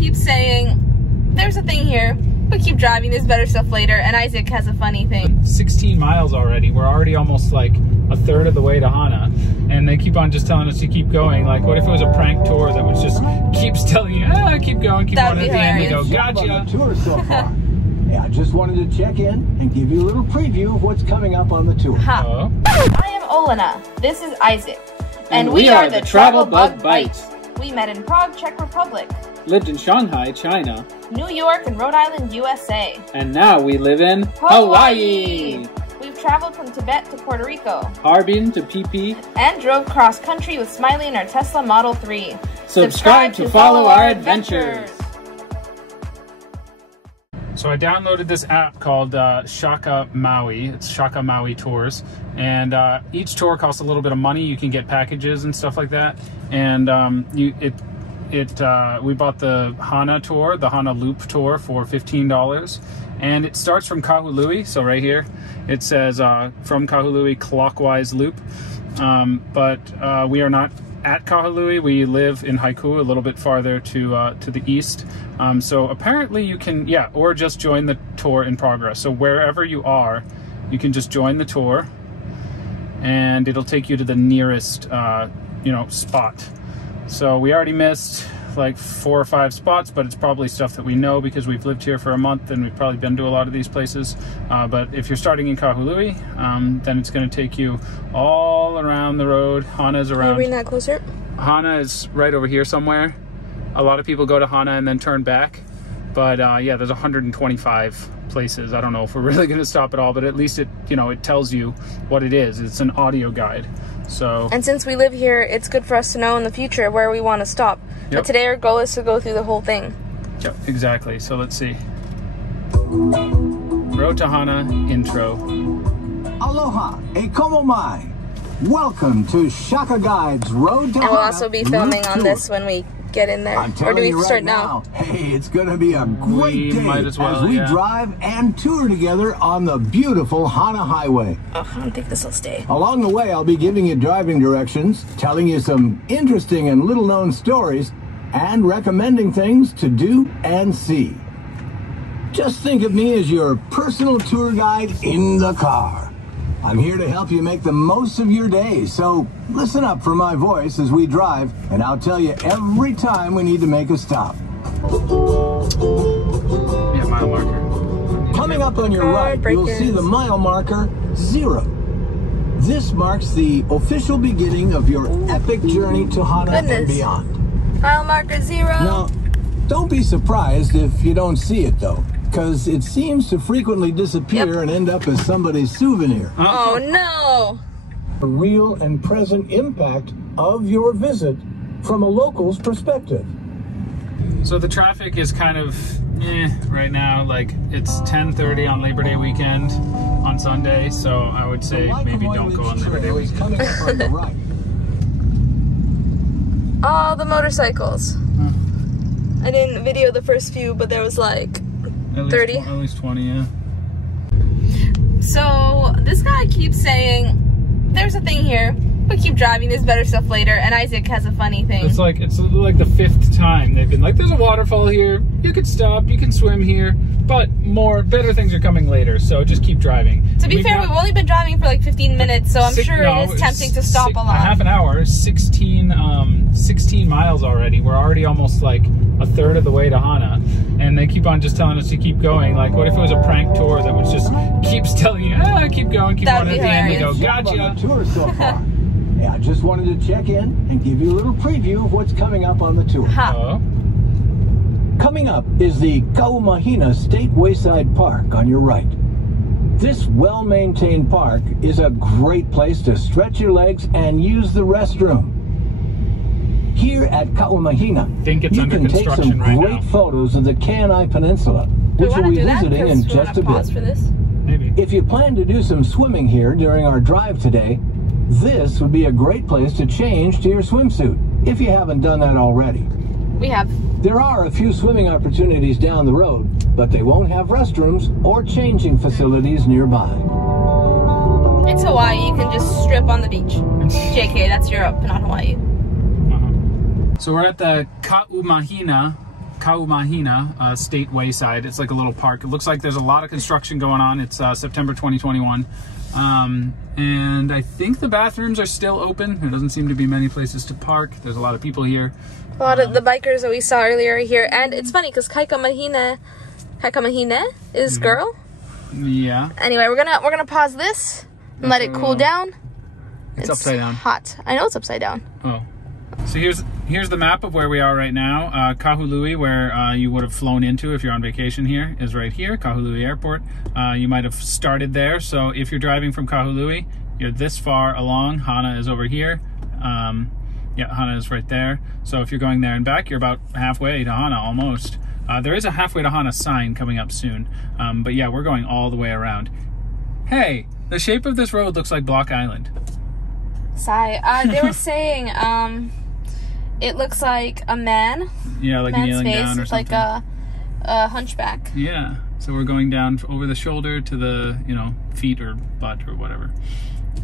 keeps saying, there's a thing here, but keep driving, there's better stuff later, and Isaac has a funny thing. 16 miles already. We're already almost like a third of the way to Hana, and they keep on just telling us to keep going. Like, what if it was a prank tour that was just keeps telling you, keep going, keep going, at the end they go, gotcha. Tour so far. Yeah, I just wanted to check in and give you a little preview of what's coming up on the tour. I am Olena. This is Isaac. And we are the TravelBugBite. We met in Prague, Czech Republic. Lived in Shanghai, China. New York and Rhode Island, USA. And now we live in Hawaii. We've traveled from Tibet to Puerto Rico. Harbin to PP. And drove cross country with Smiley in our Tesla Model 3. Subscribe to follow our adventures. So I downloaded this app called Shaka Maui. It's Shaka Maui Tours, and each tour costs a little bit of money. You can get packages and stuff like that. And we bought the Hana tour, the Hana Loop tour, for $15, and it starts from Kahului. So right here, it says from Kahului clockwise loop, but we are not at Kahului. We live in Haiku, a little bit farther to the east. So apparently you can, or just join the tour in progress. So wherever you are, you can just join the tour, and it'll take you to the nearest, spot. So we already missed like 4 or 5 spots, but it's probably stuff that we know because we've lived here for a month and we've probably been to a lot of these places. But if you're starting in Kahului, then it's going to take you all around the road. Hana's around. Can you bring that closer? Hana is right over here somewhere. A lot of people go to Hana and then turn back. But yeah, there's 125 places. I don't know if we're really going to stop at all, but at least it tells you what it is. It's an audio guide. So, and since we live here, it's good for us to know in the future where we want to stop. Yep. But today our goal is to go through the whole thing. Yep, exactly. So let's see. Road to Hana intro. Aloha, e como mai. Welcome to Shaka Guide's Road to Hana. And we'll also be filming on this when we get in there. Or do we start now? Hey, it's going to be a great day as we drive and tour together on the beautiful Hana Highway. Oh, I don't think this will stay. Along the way, I'll be giving you driving directions, telling you some interesting and little-known stories, and recommending things to do and see. Just think of me as your personal tour guide in the car. I'm here to help you make the most of your day, so listen up for my voice as we drive, and I'll tell you every time we need to make a stop. Yeah, mile marker. Coming up on your right, you'll see the mile marker 0. This marks the official beginning of your epic journey to Hana and beyond. Mile marker 0. Now, don't be surprised if you don't see it, though, because it seems to frequently disappear and end up as somebody's souvenir. Oh no! A real and present impact of your visit from a local's perspective. So the traffic is kind of right now. Like, it's 10:30 on Labor Day weekend on Sunday, so I would say maybe don't go on Labor Day weekend. Coming up on the right. All the motorcycles. I didn't video the first few, but there was like 30? At least 20, yeah. So this guy keeps saying, there's a thing here, but keep driving, there's better stuff later, and Isaac has a funny thing. It's like the 5th time they've been like, there's a waterfall here, you could stop, you can swim here, but better things are coming later, so just keep driving. To be fair, we've only been driving for like 15 minutes, so I'm sure it is tempting to stop a lot. Half an hour, 16 miles already. We're already almost like a third of the way to Hana, and they keep on just telling us to keep going. Like, what if it was a prank tour that was just keeps telling you, keep going, keep going, at the end they go, gotcha. Tour so far. Yeah, I just wanted to check in and give you a little preview of what's coming up on the tour. Coming up is the Kaumahina State Wayside Park on your right. This well-maintained park is a great place to stretch your legs and use the restroom. Here at Kaumahina, you can take some great photos of the Kenai Peninsula, which we'll be visiting in just a bit. Maybe. If you plan to do some swimming here during our drive today, this would be a great place to change to your swimsuit, if you haven't done that already. We have. There are a few swimming opportunities down the road, but they won't have restrooms or changing facilities nearby. It's Hawaii, you can just strip on the beach. JK, that's Europe, not Hawaii. So we're at the Kaumahina Kaumahina State Wayside. It's like a little park. It looks like there's a lot of construction going on. It's September 2021. And I think the bathrooms are still open. There doesn't seem to be many places to park. There's a lot of people here. A lot of the bikers that we saw earlier are here. And it's funny because Kakamahina is girl. Yeah. Anyway, we're gonna pause this and let it cool down. It's upside down. Hot. I know it's upside down. Oh. So here's the map of where we are right now. Kahului, where you would have flown into if you're on vacation here, is right here, Kahului Airport. You might have started there. So if you're driving from Kahului, you're this far along. Hana is over here. Yeah, Hana is right there. So if you're going there and back, you're about halfway to Hana almost. There is a halfway to Hana sign coming up soon. But yeah, we're going all the way around. Hey, the shape of this road looks like Block Island. Sigh. They were saying it looks like a man. Yeah, like kneeling down or something. Like a hunchback. Yeah. So we're going down over the shoulder to the, feet or butt or whatever.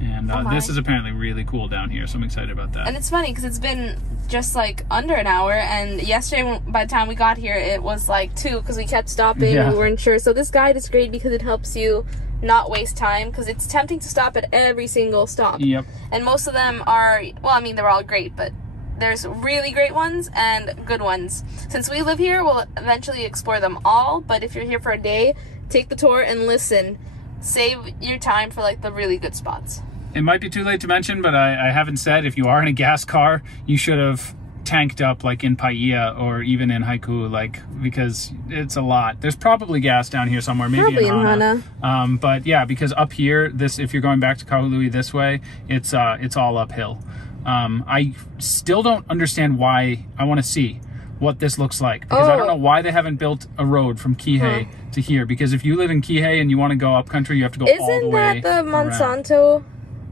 And this is apparently really cool down here, so I'm excited about that. And it's funny because it's been just like under an hour, and yesterday by the time we got here it was like 2 because we kept stopping. We weren't sure. So this guide is great because it helps you not waste time, because it's tempting to stop at every single stop. Yep. And most of them are, well, I mean, they're all great, but there's really great ones and good ones. Since we live here, we'll eventually explore them all, but if you're here for a day, take the tour and listen. Save your time for like the really good spots. It might be too late to mention, but I haven't said, if you are in a gas car, you should have tanked up like in Paia or even in Haiku, like, because it's a lot. There's probably gas down here somewhere, maybe probably in Hana. But yeah, because up here, if you're going back to Kahului this way, it's all uphill. I still don't understand why. I want to see what this looks like, because I don't know why they haven't built a road from Kihei to here, because if you live in Kihei and you want to go up country, you have to go all the way. Isn't that the Monsanto?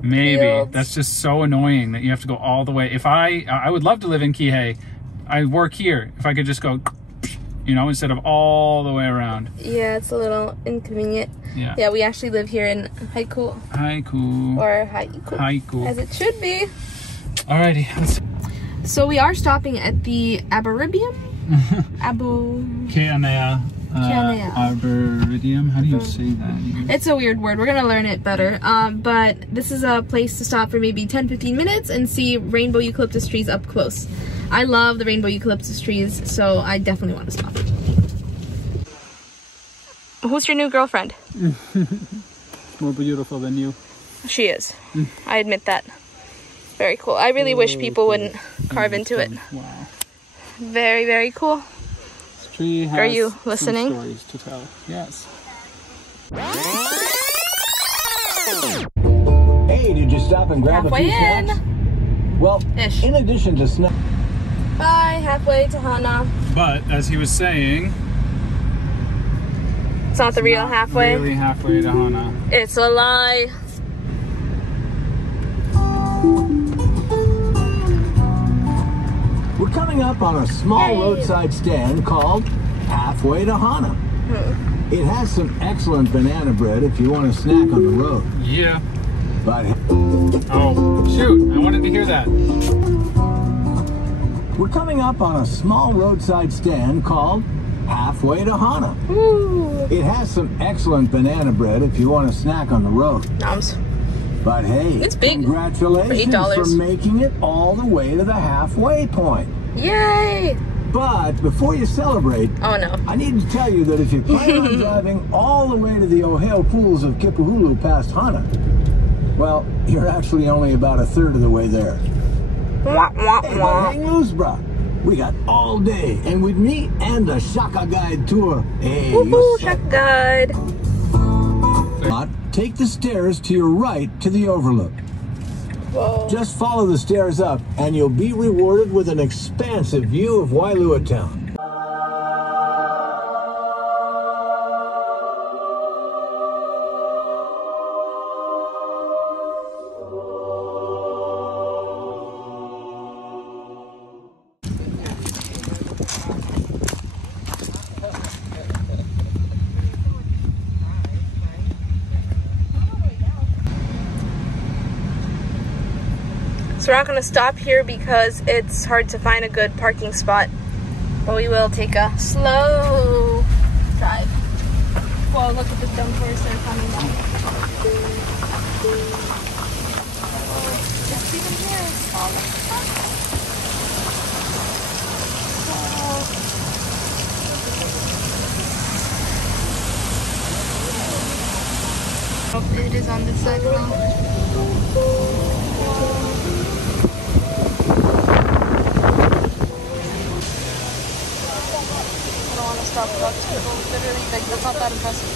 Maybe. Fields. That's just so annoying that you have to go all the way. If I would love to live in Kihei. I work here. If I could just go, instead of all the way around. Yeah, it's a little inconvenient. Yeah. Yeah, we actually live here in Haiku. Haiku. Or Haiku. Haiku. As it should be. Alrighty. So we are stopping at the Arboretum. Keanea. Arboretum. How do you say that? It's a weird word. We're gonna learn it better. But this is a place to stop for maybe 10-15 minutes and see rainbow eucalyptus trees up close. I love the rainbow eucalyptus trees, so I definitely want to stop. Who's your new girlfriend? More beautiful than you. She is. I admit that. Very cool. I really wish people wouldn't carve into it. Wow. Very, very cool. Tree has Are you listening? Some stories to tell. Yes. Hey, did you stop and grab a few snacks? Well, in addition to snacks. Bye, halfway to Hana. But as he was saying, it's not the real halfway. Really halfway to Hana. It's a lie. We're coming up on a small roadside stand called Halfway to Hana. It has some excellent banana bread if you want to snack on the road. Yeah. But oh, shoot, I wanted to hear that. We're coming up on a small roadside stand called Halfway to Hana. It has some excellent banana bread if you want to snack on the road. Noms. But hey, it's big. Congratulations for making it all the way to the halfway point. Yay! But before you celebrate, I need to tell you that if you plan on driving all the way to the Oheo pools of Kipuhulu past Hana, well, you're actually only about a third of the way there. Hey, but hang loose, brah. We got all day, and with me and the Shaka guide tour. Hey, woohoo, Shaka guide. Take the stairs to your right to the overlook. Whoa. Just follow the stairs up, and you'll be rewarded with an expansive view of Wailua Town. So we're not going to stop here because it's hard to find a good parking spot. But we will take a slow drive. Well, look at the dumpers, they're coming down. Just even here. Oh, look at that. Oh, it is on this side now. I don't want to stop without people. Literally, like, that's not that impressive.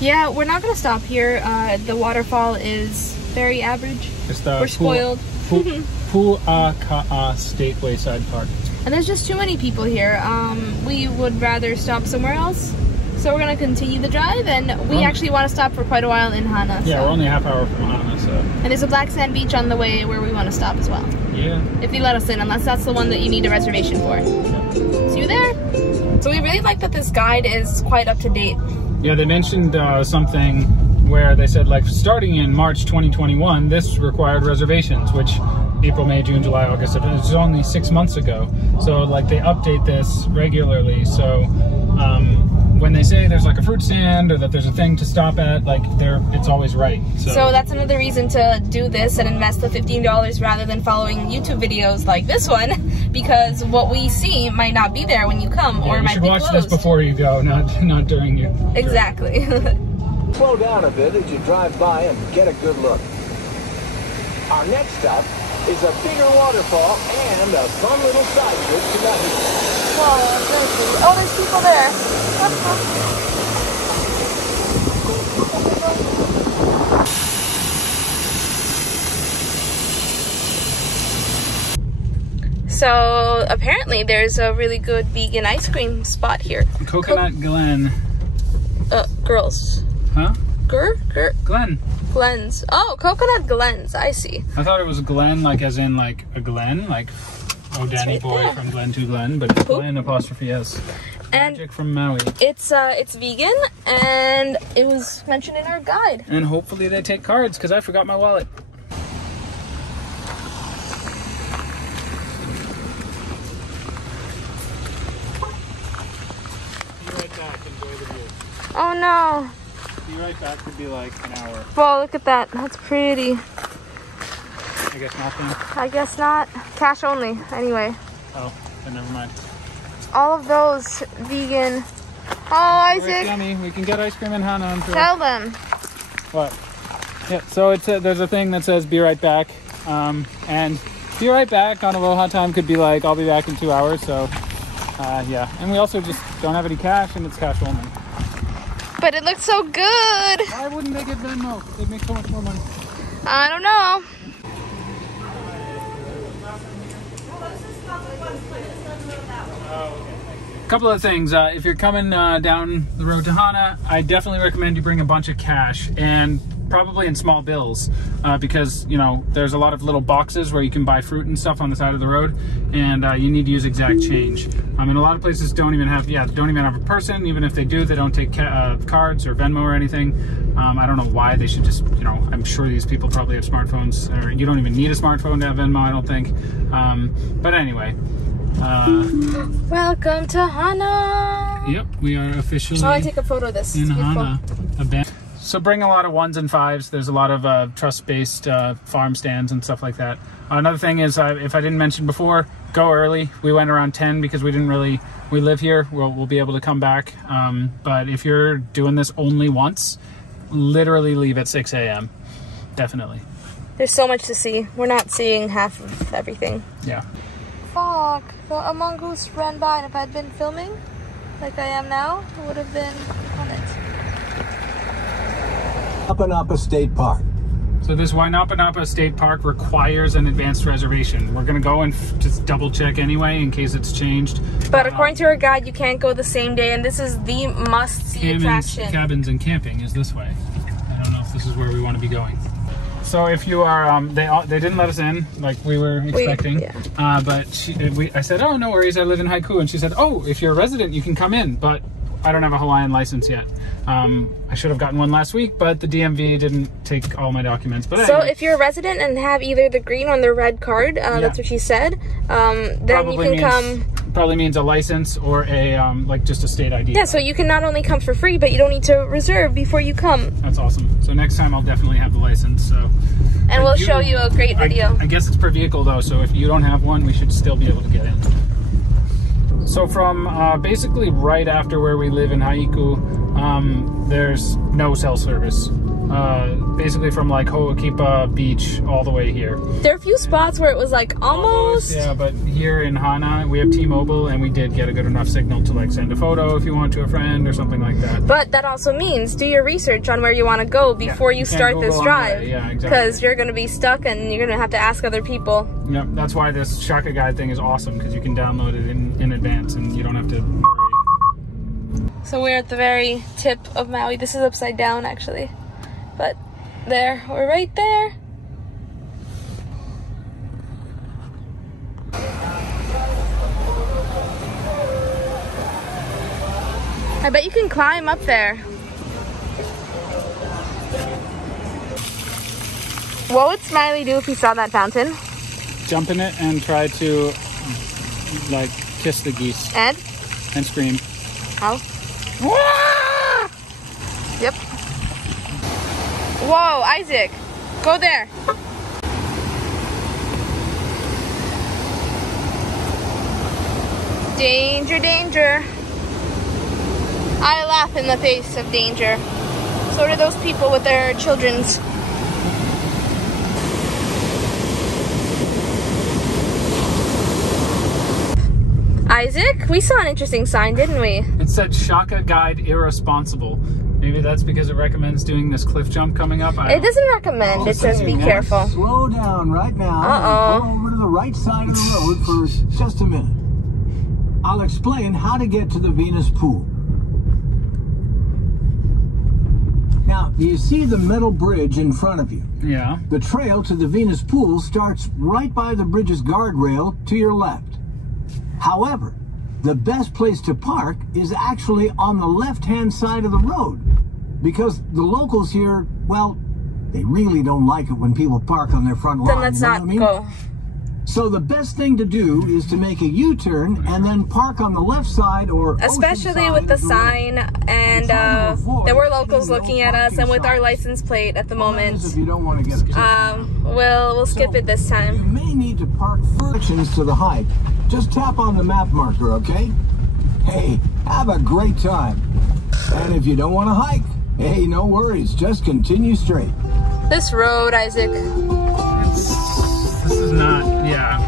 Yeah, we're not gonna stop here. The waterfall is very average. It's the We're spoiled. Pu'aka'a State Wayside Park. And there's just too many people here. We would rather stop somewhere else. So we're gonna continue the drive, and we actually want to stop for quite a while in Hana. Yeah, so. we're only a half hour from Hana, so. And there's a black sand beach on the way where we want to stop as well. Yeah. If you let us in, unless that's the one that you need a reservation for. Yeah. See you there. So we really like that this guide is quite up to date. Yeah, they mentioned something where they said, like, starting in March 2021, this required reservations, which April, May, June, July, August, September, it's only 6 months ago. So, like, they update this regularly. So, when they say there's like a fruit stand or that there's a thing to stop at, like, it's always right. So that's another reason to do this and invest the $15 rather than following YouTube videos like this one, because what we see might not be there when you come, or it might be closed. You should watch this before you go, not during you. Exactly. Slow down a bit as you drive by and get a good look. Our next stop is a bigger waterfall and a fun little side trip to Mahalo. Oh, there's people there. So apparently there's a really good vegan ice cream spot here. Coconut Glen. Girls. Huh? Glen. Glens. Oh, Coconut Glens. I see. I thought it was Glen, like as in like a Glen, like oh Danny right boy there. From Glen to Glen, but it's Glen apostrophe S. And Magic from Maui. It's vegan, and it was mentioned in our guide. And hopefully they take cards, because I forgot my wallet. Be right back. Enjoy the view. Oh no. Be right back could be like an hour. Well, look at that. That's pretty. I guess nothing. I guess not. Cash only, anyway. Oh, then never mind. All of those vegan. Oh, Isaac. Right, Danny, we can get ice cream in Hana. I'm sure. Tell them. What? Yeah. So it's there's a thing that says "Be right back," and "Be right back" on aloha time could be like "I'll be back in 2 hours." So, yeah. And we also just don't have any cash, and it's cash only. But it looks so good. Why wouldn't they get Venmo? They'd make so much more money. I don't know. A couple of things. If you're coming down the road to Hana, I definitely recommend you bring a bunch of cash, and probably in small bills, because you know there's a lot of little boxes where you can buy fruit and stuff on the side of the road, and you need to use exact change. I mean, a lot of places don't even have a person. Even if they do, they don't take cards or Venmo or anything. I don't know why. They should just, you know, I'm sure these people probably have smartphones, or you don't even need a smartphone to have Venmo, I don't think. But anyway. Welcome to Hana. Yep, we are officially. Oh, I take a photo of this. In Hana. So bring a lot of 1s and 5s. There's a lot of trust-based farm stands and stuff like that. Another thing is, if I didn't mention before, go early. We went around 10 because we live here. We'll be able to come back. But if you're doing this only once, literally leave at 6 a.m. Definitely. There's so much to see. We're not seeing half of everything. Yeah. Fuck. A mongoose ran by, and if I'd been filming like I am now, I would have been on it. Wainapa State Park. So this Wainapa State Park requires an advanced reservation. We're going to go and just double check anyway in case it's changed. But according to our guide, you can't go the same day, and this is the must-see attraction. Cabins and camping is this way. I don't know if this is where we want to be going. So if you are, they didn't let us in like we were expecting. But I said, oh, no worries, I live in Haiku. And she said, oh, if you're a resident, you can come in. But I don't have a Hawaiian license yet. I should have gotten one last week, but the DMV didn't take all my documents. But so anyway. if you're a resident and have either the green or the red card, that's what she said, then Probably you can come. Probably means a license or a like just a state ID. Yeah, so you can not only come for free, but you don't need to reserve before you come. That's awesome. So next time I'll definitely have the license. So. And we'll show you a great video. I guess it's per vehicle though, so if you don't have one, we should still be able to get in. So from basically right after where we live in Haiku, there's no cell service. Basically from like Ho'okipa Beach all the way here. There are a few spots where it was like almost. Yeah, but here in Hana, we have T-Mobile and we did get a good enough signal to like send a photo if you want to a friend or something like that. But that also means do your research on where you want to go before you start this drive. Yeah, exactly. Because you're going to be stuck and you're going to have to ask other people. Yep, that's why this Shaka guide thing is awesome, because you can download it in advance and you don't have to worry. So we're at the very tip of Maui. This is upside down actually. But there, we're right there. I bet you can climb up there. What would Smiley do if he saw that fountain? Jump in it and try to like kiss the geese. And scream. How? Yep. Whoa, Isaac, go there. Danger, danger. I laugh in the face of danger. So do those people with their children's. Isaac, we saw an interesting sign, didn't we? It said Shaka guide irresponsible. Maybe that's because it recommends doing this cliff jump coming up. It doesn't recommend. It says be careful. Slow down right now. And pull over to the right side of the road for just a minute. I'll explain how to get to the Venus pool. Now, do you see the metal bridge in front of you? Yeah. The trail to the Venus pool starts right by the bridge's guardrail to your left. However, the best place to park is actually on the left-hand side of the road, because the locals here, well, they really don't like it when people park on their front lawn. Then let's not go. So the best thing to do is to make a U-turn and then park on the left side, or especially with the sign, and there were locals looking at us, and with our license plate at the moment. If you don't want to get we'll skip it this time. You may need to park directions to the hike. Just tap on the map marker, okay? Hey, have a great time. And if you don't want to hike, hey, no worries. Just continue straight. This road, Isaac. This is not, yeah.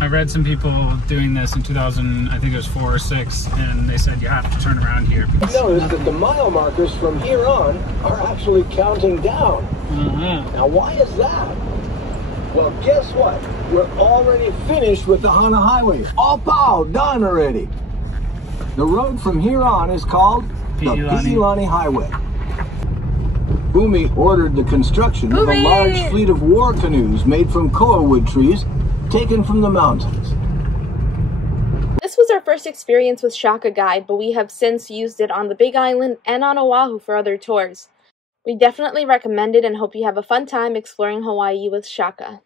I read some people doing this in 2000, I think it was 4 or 6, and they said you have to turn around here. Notice that the mile markers from here on are actually counting down. Now, why is that? Well, guess what? We're already finished with the Hana Highway. All pow, done already. The road from here on is called the Pi'ilani Highway. Bumi ordered the construction of a large fleet of war canoes made from koa wood trees taken from the mountains. This was our first experience with Shaka Guide, but we have since used it on the Big Island and on Oahu for other tours. We definitely recommend it and hope you have a fun time exploring Hawaii with Shaka.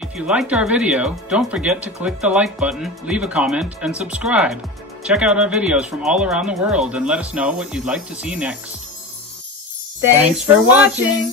If you liked our video, don't forget to click the like button, leave a comment, and subscribe. Check out our videos from all around the world and let us know what you'd like to see next. Thanks for watching!